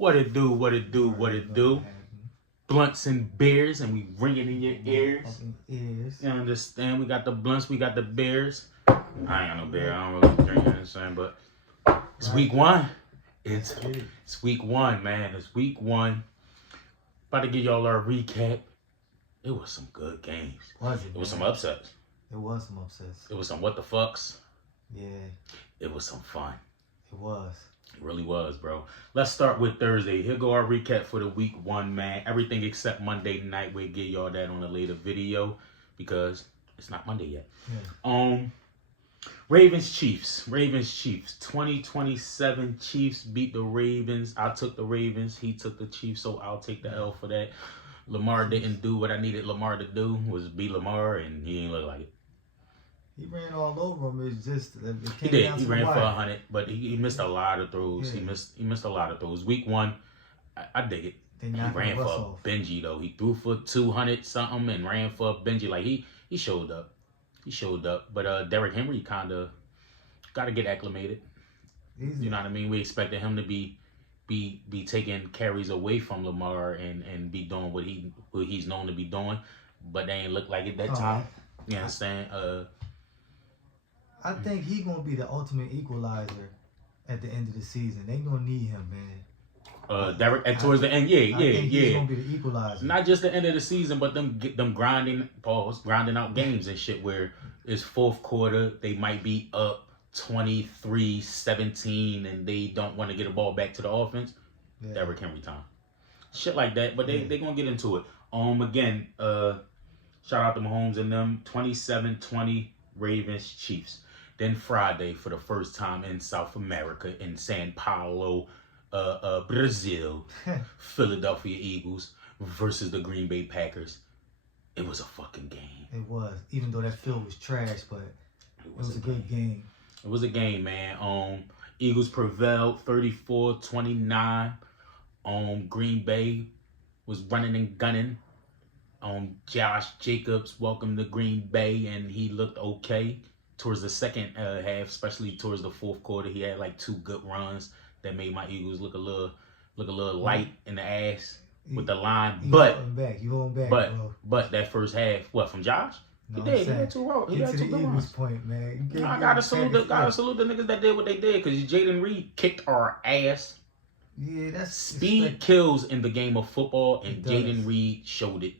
What it do, what it do, what it do. Blunts and beers, and we ring it in your ears. You understand? We got the blunts, we got the beers. I ain't got no beer. I don't really drink anything, but it's week one. It's week one, man. It's week one. About to give y'all our recap. It was some good games. It was some upsets. It was some upsets. It was some what the fucks. Yeah. It was some fun. It was. It really was, bro. Let's start with Thursday. Here go our recap for the week one, man. Everything except Monday night. We'll get y'all that on a later video because it's not Monday yet. Yeah. Ravens Chiefs. 2027 Chiefs beat the Ravens. I took the Ravens. He took the Chiefs, so I'll take the L for that. Lamar didn't do what I needed Lamar to do, was be Lamar, and he ain't look like it. He ran all over him. It's just he did. He ran for 100, but he missed a lot of throws. Yeah. He missed a lot of throws. Week one, I dig it. He ran for a Benji though. He threw for 200 something and ran for a Benji. Like he showed up. He showed up. But Derrick Henry kind of got to get acclimated. Easy. You know what I mean? We expected him to be taking carries away from Lamar and be doing what he's known to be doing, but they ain't look like it that time. You understand? I think he gonna be the ultimate equalizer at the end of the season. They gonna need him, man. Derrick towards the end, yeah. He's gonna be the equalizer. Not just the end of the season, but them grinding out games and shit where it's fourth quarter, they might be up 23-17 and they don't want to get a ball back to the offense. Yeah. Derrick Henry time. Shit like that, but they gonna get into it. Again, shout out to Mahomes and them. 27-20 Ravens Chiefs. Then Friday, for the first time in South America, in Sao Paulo, Brazil, Philadelphia Eagles versus the Green Bay Packers. It was a fucking game. It was, even though that field was trash, but it was a good game. It was a game, man. Eagles prevailed 34-29. Green Bay was running and gunning. Josh Jacobs welcomed to Green Bay, and he looked okay towards the second half, especially towards the fourth quarter. He had like 2 good runs that made my Eagles look a little light in the ass with the line. But that first half, what, from Josh? No, he had 2 runs. He had 2 good runs. Point, man. I gotta salute the niggas that did what they did, because Jaden Reed kicked our ass. Yeah, that's speed kills in the game of football, and Jaden Reed showed it.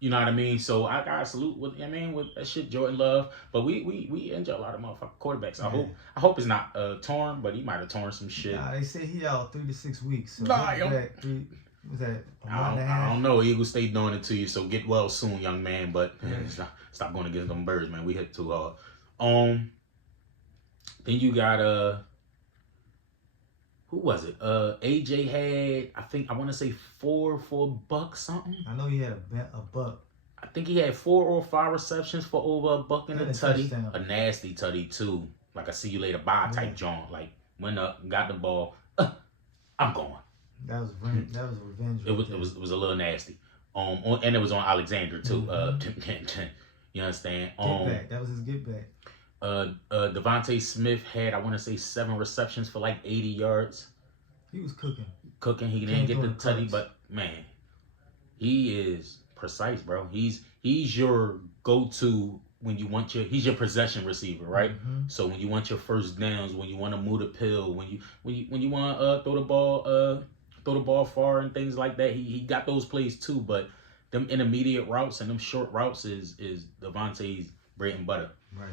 You know what I mean? So I gotta salute with that shit, Jordan Love. But we injure a lot of motherfucking quarterbacks. I hope it's not torn, but he might have torn some shit. Nah, they say he out 3 to 6 weeks. So I don't know. Eagles stay doing it to you, so get well soon, young man. But stop going against them birds, man. We hit too hard. Then you got who was it? AJ had, I want to say 4 for $1 something. I know he had a buck. I think he had 4 or 5 receptions for over $1 and a tutty. A nasty tutty too, like a see you later bye type joint. Like went up, got the ball. I'm going. That was revenge. It was a little nasty. And it was on Alexander too. You understand? Get back. That was his get back. Devontae Smith had, I want to say, 7 receptions for like 80 yards. He was cooking. He didn't get the tutty, but man, he is precise, bro. He's your go-to when you want he's your possession receiver, right? Mm-hmm. So when you want your first downs, when you want to move the pill, when you want to throw the ball far and things like that, he got those plays too. But them intermediate routes and them short routes is Devontae's bread and butter. Right.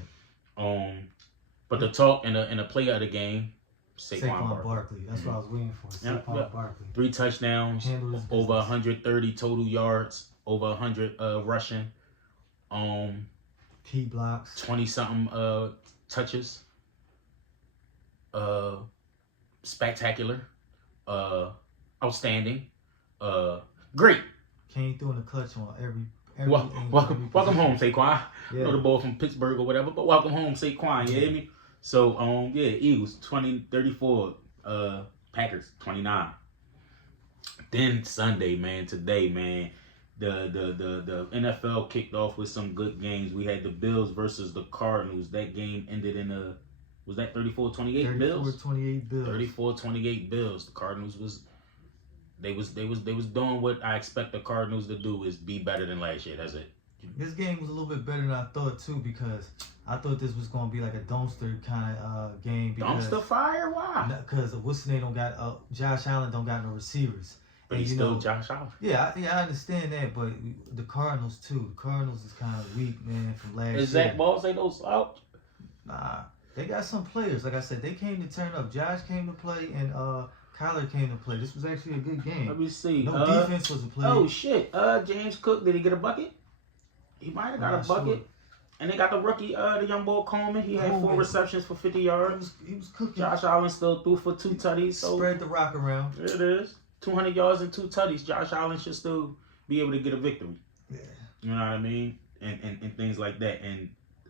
But the talk and the player of the game, Saquon Barkley. That's what I was waiting for. Saquon Barkley. 3 touchdowns, over 130 total yards, over 100 rushing. Key blocks. 20-something touches. Spectacular. Outstanding. Great. Came through in the clutch on every welcome home, Saquon. Yeah. Know the ball from Pittsburgh or whatever, but welcome home, Saquon. You hear me? So, Eagles 20-34, Packers 29. Then Sunday, man, today, man, the NFL kicked off with some good games. We had the Bills versus the Cardinals. That game ended in was that 34-28 Bills? 34-28 Bills. 34-28 Bills. The Cardinals was They was doing what I expect the Cardinals to do, is be better than last year. That's it. This game was a little bit better than I thought too, because I thought this was gonna be like a dumpster kind of game. Dumpster fire? Why? Because what's the name don't got Josh Allen don't got no receivers. But he's still Josh Allen. Yeah, I understand that, but the Cardinals too. The Cardinals is kind of weak, man, from last year. Is Zach Balls ain't no slouch? Nah, they got some players. Like I said, they came to turn up. Josh came to play, and Kyler came to play. This was actually a good game. Let me see. No defense was a play. Oh shit! James Cook, did he get a bucket? He might have got a bucket. Sure. And they got the rookie, the young boy Coleman. He had 4 receptions for 50 yards. He was cooking. Josh Allen still threw for 2 tutties. So spread the rock around. There it is. 200 yards and 2 tutties. Josh Allen should still be able to get a victory. Yeah. You know what I mean? And things like that.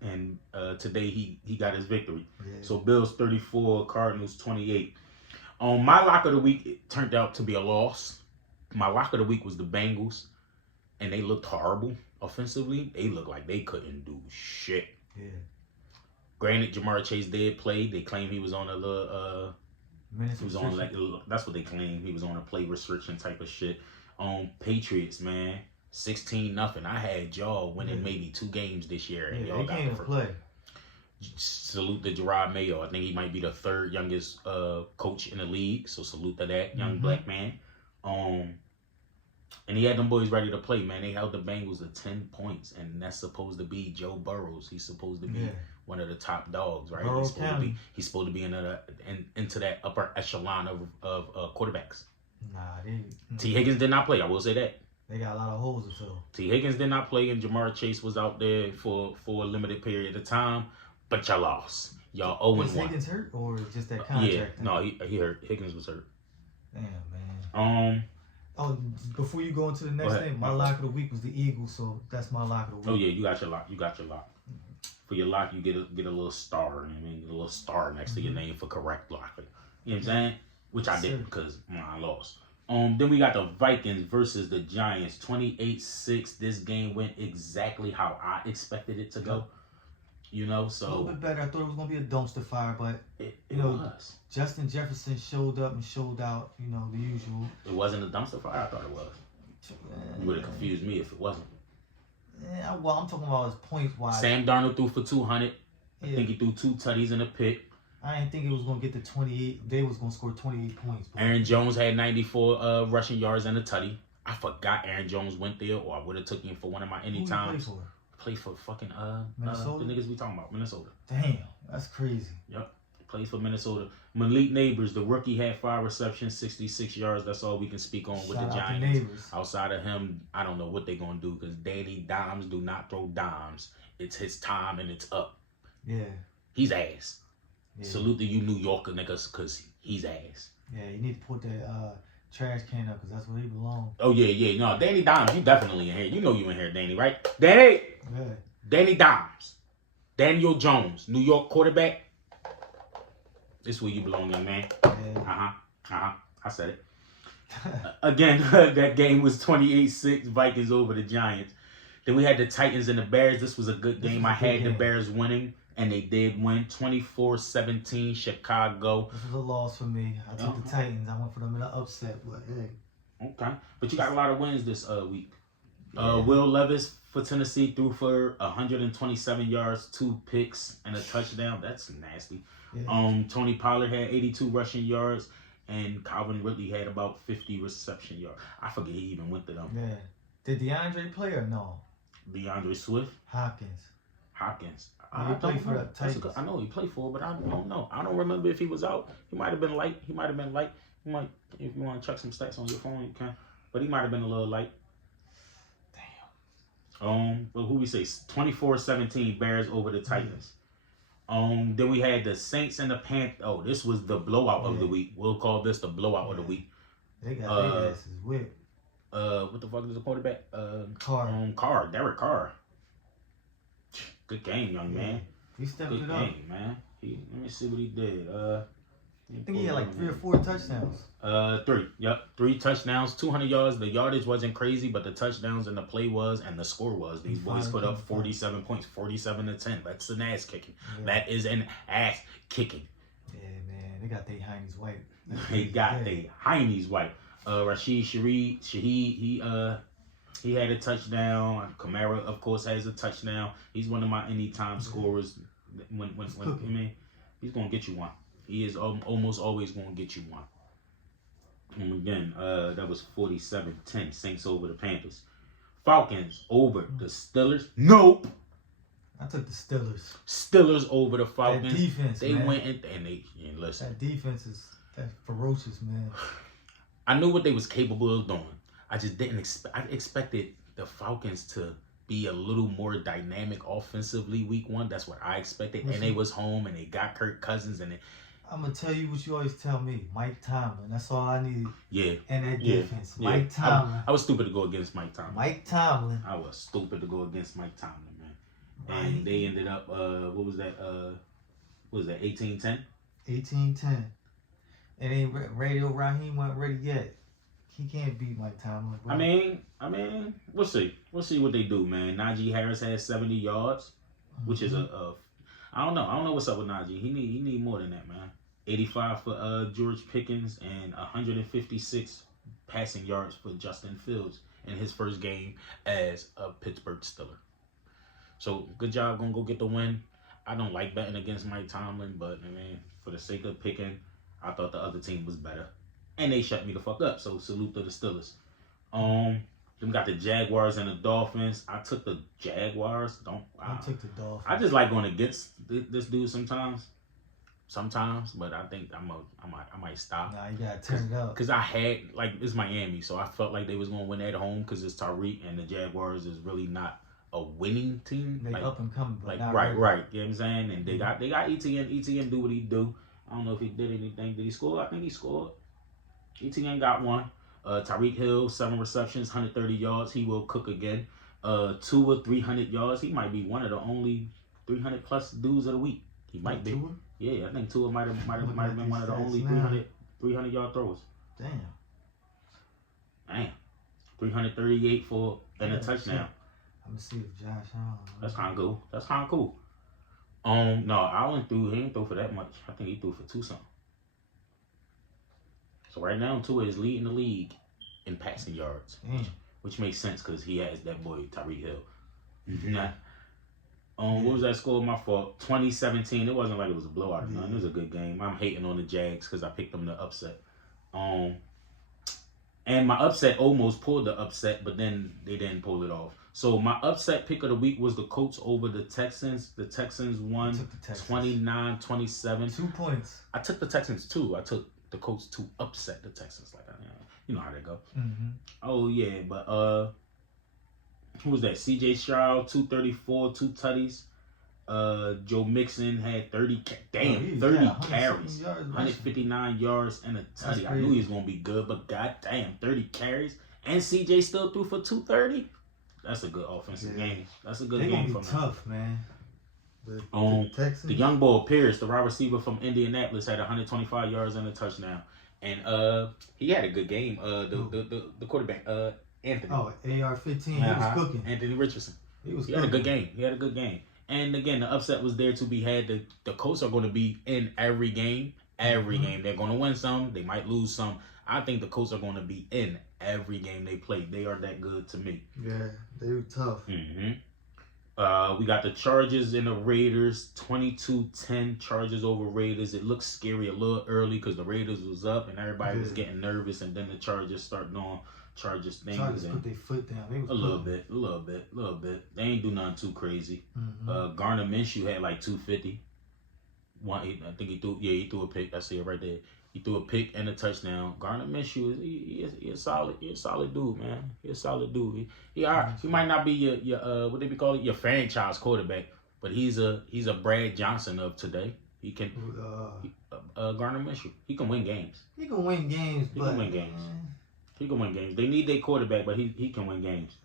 And today he got his victory. Yeah. So Bills 34, Cardinals 28. My lock of the week, it turned out to be a loss. My lock of the week was the Bengals, and they looked horrible offensively. They looked like they couldn't do shit. Yeah. Granted, Jamar Chase did play. They claim he was on a little minutes he was on like, that's what they claim. He was on a play restriction type of shit. Patriots, man, 16-0. I had y'all winning maybe 2 games this year, and y'all got the play. Salute to Gerard Mayo. I think he might be the 3rd youngest coach in the league. So salute to that young black man. And he had them boys ready to play, man. They held the Bengals to 10 points, and that's supposed to be Joe Burrows. He's supposed to be one of the top dogs, right? He's supposed to be into that upper echelon of quarterbacks. Nah, T. Higgins did not play. I will say that. They got a lot of holes to fill. T. Higgins did not play, and Jamar Chase was out there for a limited period of time, but y'all lost. Y'all 0-1. Was Higgins hurt, or just that contract? Yeah, no, he hurt. Higgins was hurt. Damn, man. Oh, before you go into the next thing, my lock of the week was the Eagles, so that's my lock of the week. Oh yeah, you got your lock. For your lock, you get a little star. I mean, a little star next to your name for correct lock. You know what I'm saying? Which I didn't, because I lost. Then we got the Vikings versus the Giants, 28-6. This game went exactly how I expected it to go. You know, so a little bit better. I thought it was gonna be a dumpster fire, but it was. Justin Jefferson showed up and showed out. You know, the usual. It wasn't a dumpster fire. I thought it was. You would have confused me if it wasn't. Yeah, well, I'm talking about his points wise. Sam Darnold threw for 200. I think he threw 2 tutties in a pick. I didn't think it was gonna get to 28. They was gonna score 28 points. Bro. Aaron Jones had 94 rushing yards and a tutty. I forgot Aaron Jones went there, or I would have took him for one of my any times. Plays for fucking Minnesota? the niggas we talking about, Minnesota. Damn, that's crazy. Yep, plays for Minnesota. Malik Neighbors, the rookie, had 5 receptions, 66 yards. That's all we can speak on with the Giants. Outside of him, I don't know what they're gonna do, because Danny Dimes do not throw dimes. It's his time and it's up. Yeah, he's ass. Yeah. Salute to you New Yorker niggas, because he's ass. Yeah, you need to put that trash can up, because that's where he belongs. Oh, yeah. No, Danny Dimes, you definitely in here. You know you in here, Danny, right? Danny! Yeah. Danny Dimes. Daniel Jones, New York quarterback. This is where you belong, young man. Yeah. I said it. Again, that game was 28-6, Vikings over the Giants. Then we had the Titans and the Bears. This was a good game. I had the Bears winning, and they did win. 24-17, Chicago. This was a loss for me. I took the Titans. I went for them in an upset, but hey. Okay. But you got a lot of wins this week. Will Levis for Tennessee threw for 127 yards, 2 picks, and a touchdown. That's nasty. Yeah. Tony Pollard had 82 rushing yards, and Calvin Ridley had about 50 reception yards. I forget he even went to them. Yeah. Did DeAndre play or no? DeAndre Swift? Hopkins. I played for the Titans. I know he played for, but I don't know. I don't remember if he was out. He might have been light. You might, if you want to check some stats on your phone, you can. But he might have been a little light. But who we say 24-17 Bears over the Titans. Then we had the Saints and the Panthers. Oh, this was the blowout of the week. We'll call this the blowout of the week. They got their asses whipped. What the fuck is the quarterback? Carr. Derek Carr. Good game, young man. He stepped Good it up. game, man. Let me see what he did. I think he had like 3 or 4 touchdowns. 3. Yep, 3 touchdowns, 200 yards. The yardage wasn't crazy, but the touchdowns and the play was, and the score was. These boys put up 47 points, 47-10. That's an ass kicking. Yeah. That is an ass kicking. Yeah, man. They got their heinies white. They got their heinies white. Rashid Shaheed, he had a touchdown. Kamara, of course, has a touchdown. He's one of my anytime scorers. When I mean, he's gonna get you one. He is almost always gonna get you one. And again, that was 47-10. Saints over the Panthers. Falcons over the Steelers. Nope. I took the Steelers. Steelers over the Falcons. That defense, they man. went and listen. That defense is ferocious, man. I knew what they was capable of doing. I just didn't expect. I expected the Falcons to be a little more dynamic offensively week one. That's what I expected. And they was home and they got Kirk Cousins and I'm gonna tell you what you always tell me, Mike Tomlin. That's all I need. Yeah. And that defense, Mike Tomlin. I was stupid to go against Mike Tomlin. Mike Tomlin. I was stupid to go against Mike Tomlin, man. And they ended up, what was that? 18-10? 18-10. And ain't Radio Raheem wasn't ready yet. He can't beat Mike Tomlin, bro. I mean, we'll see. We'll see what they do, man. Najee Harris has 70 yards, which is I don't know. I don't know what's up with Najee. He need more than that, man. 85 for George Pickens and 156 passing yards for Justin Fields in his first game as a Pittsburgh Steeler. So good job, gonna go get the win. I don't like betting against Mike Tomlin, but I mean, for the sake of picking, I thought the other team was better. And they shut me the fuck up. So salute to the Steelers. Then got the Jaguars and the Dolphins. I took the Jaguars. I took the Dolphins. I just like going against this dude sometimes, but I think I might stop. Nah, you gotta turn it up. Cause I had it's Miami, so I felt like they was gonna win at home because it's Tyreek and the Jaguars is really not a winning team. They up and coming, but not right. ready. You know what I'm saying? And they got ETN. ETN do what he do. I don't know if he did anything. Did he score? I think he scored. ETN got one. Tyreek Hill, 7 receptions, 130 yards. He will cook again. Tua, 300 yards. He might be one of the only 300 plus dudes of the week. He might be. Tua? Yeah, I think Tua might have been one of the only 300 yard throwers. Damn. 338 for and a touchdown. I'm gonna see if Josh Allen. That's kind of cool. No, Allen he didn't throw for that much. I think he threw for 2 something. So right now, Tua is leading the league in passing yards, which makes sense because he has that boy Tyreek Hill. What was that score? My fault. 2017. It wasn't like it was a blowout or nothing. It was a good game. I'm hating on the Jags because I picked them to upset. And my upset almost pulled the upset, but then they didn't pull it off. So my upset pick of the week was the Colts over the Texans. The Texans won 29-27. 2 points. I took the Texans too. I took the Colts to upset the Texans. You know how they go. Oh yeah, but who was that? C.J. Stroud, 234, 2 tutties. Joe Mixon had 30 carries, 159 yards and a tutty. I knew he was gonna be good, but goddamn, 30 carries and C.J. still threw for 230. That's a good offensive game. That's a good game for me. Tough, man. The young boy Pierce, the wide receiver from Indianapolis, had 125 yards and a touchdown, and he had a good game. The quarterback, Anthony. Oh, AR-15. He was cooking. Anthony Richardson. He had a good game. And again, the upset was there to be had. The Colts are going to be in every game. Game. They're going to win some. They might lose some. I think the Colts are going to be in every game they play. They are that good to me. Yeah, they were tough. We got the Chargers and the Raiders, 22-10 Chargers over Raiders. It looks scary a little early because the Raiders was up and everybody was getting nervous, and then the Chargers start doing Chargers things. Chargers put their foot down. They was a little bit. They ain't do nothing too crazy. Garner Minshew had like 250. I think he threw a pick. I see it right there. He threw a pick and a touchdown. Garner Minshew, he a solid dude, man. He a solid dude. He might not be your what they be calling your franchise quarterback, but he's a Brad Johnson of today. He can Garner Minshew. He can win games. He can win games. They need their quarterback, but he can win games.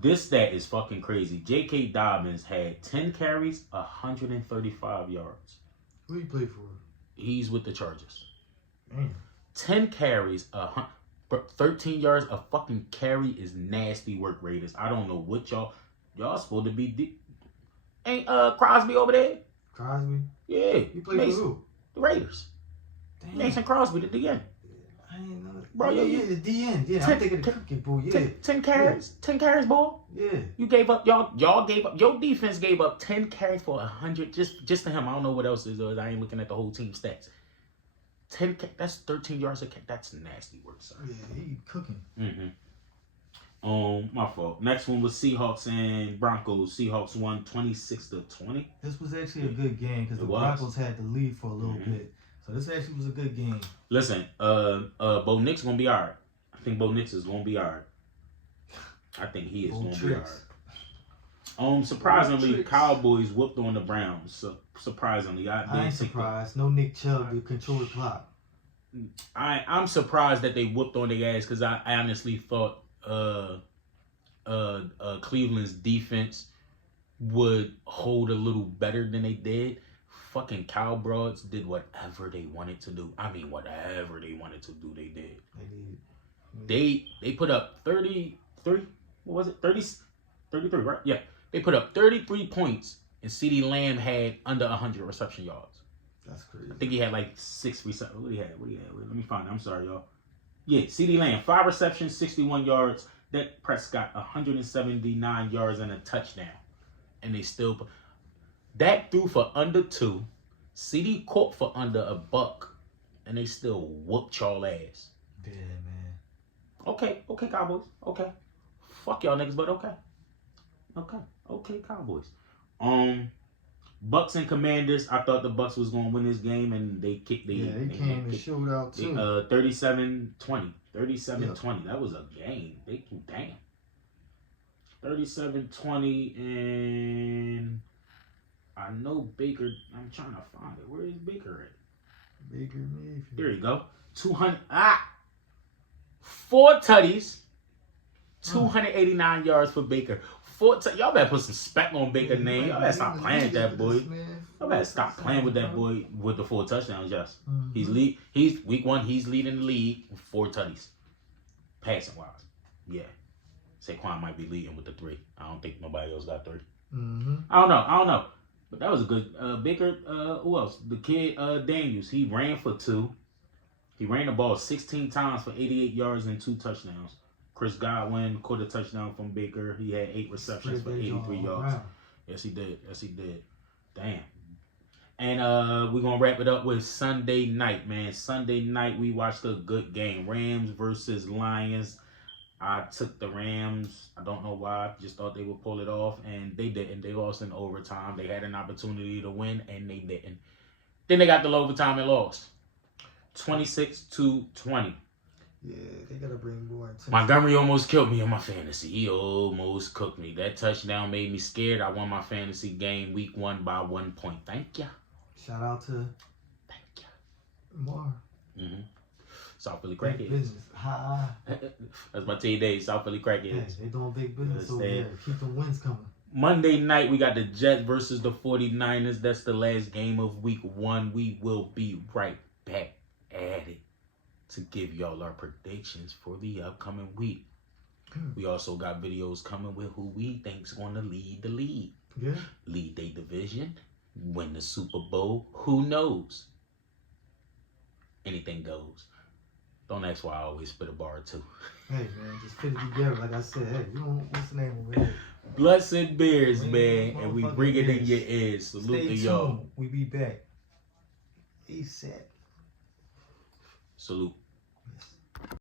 This stat is fucking crazy. J.K. Dobbins had 10 carries, 135 yards. Who he play for? He's with the Chargers. 10 carries, 13 yards. A fucking carry is nasty work, Raiders. I don't know what y'all supposed to be. Ain't Crosby over there? Crosby? Yeah. He played for who? The Raiders. Damn. Mason Crosby did the end. I didn't know that. bro. Yeah, the DN. Yeah, I'm thinking the cookie, bro. Yeah. 10 carries. 10 carries, boy. Yeah. You gave up, y'all gave up, your defense gave up 10 carries for 100 just to him. I don't know what else is. I ain't looking at the whole team stats. 10, that's 13 yards a catch. That's nasty work, sir. Yeah, he cooking. My fault. Next one was Seahawks and Broncos. Seahawks won 26-20. This was actually a good game because the Broncos had the lead for a little bit. So this actually was a good game. Listen, Bo Nix gonna be alright. I think Bo Nix is gonna be alright. I think he is gonna be alright. Surprisingly, Cowboys whooped on the Browns. So, surprisingly, I ain't surprised. No Nick Chubb to control the clock. I'm surprised that they whooped on their ass because I honestly thought Cleveland's defense would hold a little better than they did. Fucking Cowboys did whatever they wanted to do. I mean, whatever they wanted to do, they did. They put up 33. What was it? 33, right? Yeah. They put up 33 points, and CeeDee Lamb had under 100 reception yards. That's crazy. I think he had like 6 receptions. What he had? Let me find it. I'm sorry, y'all. Yeah, CeeDee Lamb, 5 receptions, 61 yards. Dak Prescott, 179 yards and a touchdown. And they still... Dak threw for under 2. CeeDee caught for under $1. And they still whooped y'all ass. Yeah, man. Okay, Cowboys. Okay. Fuck y'all niggas, but okay. Okay, Cowboys. Bucks and Commanders. I thought the Bucks was gonna win this game, and they kicked. They came and showed out too. 37-20. 37-20. That was a game. Damn. 37-20, and I know Baker. I'm trying to find it. Where is Baker at? Baker Mayfield. There you go. 4 tutties. 289 yards for Baker. Y'all better put some spec on Baker's name. Y'all better stop playing with that boy. Y'all better stop playing with that boy with the 4 touchdowns, yes. He's week 1, he's leading the league with 4 tutties. Passing wise. Yeah. Saquon might be leading with the 3. I don't think nobody else got 3. I don't know. But that was a good Baker, who else? The kid Daniels, he ran for 2. He ran the ball 16 times for 88 yards and 2 touchdowns. Chris Godwin caught a touchdown from Baker. He had 8 receptions for 83 yards. Yes, he did. Damn. And we're going to wrap it up with Sunday night, man. Sunday night, we watched a good game. Rams versus Lions. I took the Rams. I don't know why. Just thought they would pull it off, and they didn't. They lost in overtime. They had an opportunity to win, and they didn't. Then they got the overtime and lost. 26-20. Yeah, they got to bring more attention. Montgomery almost killed me in my fantasy. He almost cooked me. That touchdown made me scared. I won my fantasy game week 1 by 1 point. Thank ya. Shout out to Mar. South Philly Crackheads. Business. That's my team day, South Philly Crackheads. Hey, they doing big business over there. Keep the wins coming. Monday night, we got the Jets versus the 49ers. That's the last game of week 1. We will be right back at it to give y'all our predictions for the upcoming week. We also got videos coming with who we think's going to lead the league. Yeah. Lead their division, win the Super Bowl. Who knows? Anything goes. Don't ask why I always spit a bar too. Hey man, just put it together. Like I said, hey, you don't, what's the name of it? Blessed Bears, man, and we bring it in your ears. Salute to y'all. We be back. ASAP. Salute. Yes.